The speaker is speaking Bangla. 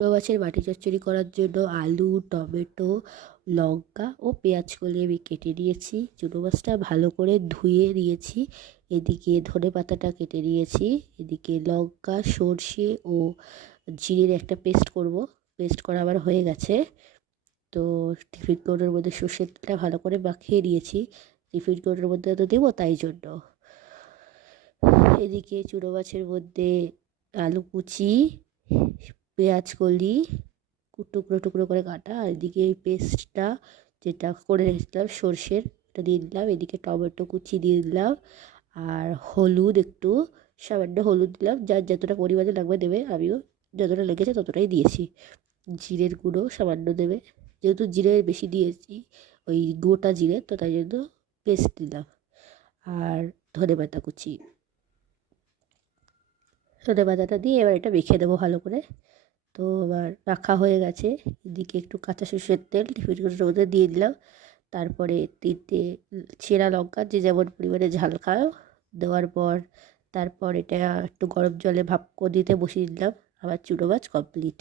ছোটো মাছের বাটি চচ্চড়ি করার জন্য আলু, টমেটো, লঙ্কা ও পেঁয়াজকলি আমি কেটে নিয়েছি। ছোটো মাছটা ভালো করে ধুয়ে নিয়েছি। এদিকে ধনেপাতাটা কেটে নিয়েছি। এদিকে লঙ্কা, সর্ষে ও জিরের একটা পেস্ট করব। পেস্ট করা আমার হয়ে গেছে। তো টিফিন কৌটোর মধ্যে সর্ষের তেলটা ভালো করে মাখিয়ে নিয়েছি। টিফিন কৌটোর মধ্যে তো দেবো তাই জন্য। এদিকে ছোটো মাছের মধ্যে আলু কুচি, পেঁয়াজ কলি টুকরো টুকরো করে কাটা, আর এদিকে এই পেস্টটা যেটা করে রেখেছিলাম সর্ষের, এটা দিয়ে দিলাম। এদিকে টমেটো কুচি দিয়ে দিলাম, আর হলুদ একটু সামান্য হলুদ দিলাম, যার যতটা পরিমাণে লাগবে দেবে। আমিও যতটা লেগেছে ততটাই দিয়েছি। জিরের গুঁড়ো সামান্য দেবে, যেহেতু জিরে বেশি দিয়েছি, ওই গোটা জিরে, তো তাই জন্য পেস্ট দিলাম। আর ধনেপাতা কুচি, ধনেপাতাটা দিয়ে এবার এটা মেখে দেবো ভালো করে। তো আবার রাখা হয়ে গেছে। এদিকে একটু কাঁচা সর্ষের তেল টিফিন কৌটোর মধ্যে দিয়ে দিলাম। তারপরে 3টে চেরা লঙ্কা, যে যেমন পরিমাণে ঝাল খাও, দেওয়ার পর তারপর এটা একটু গরম জলে ভাপ করে দিতে বসিয়ে দিলাম। আমার চুনো মাছ কমপ্লিট।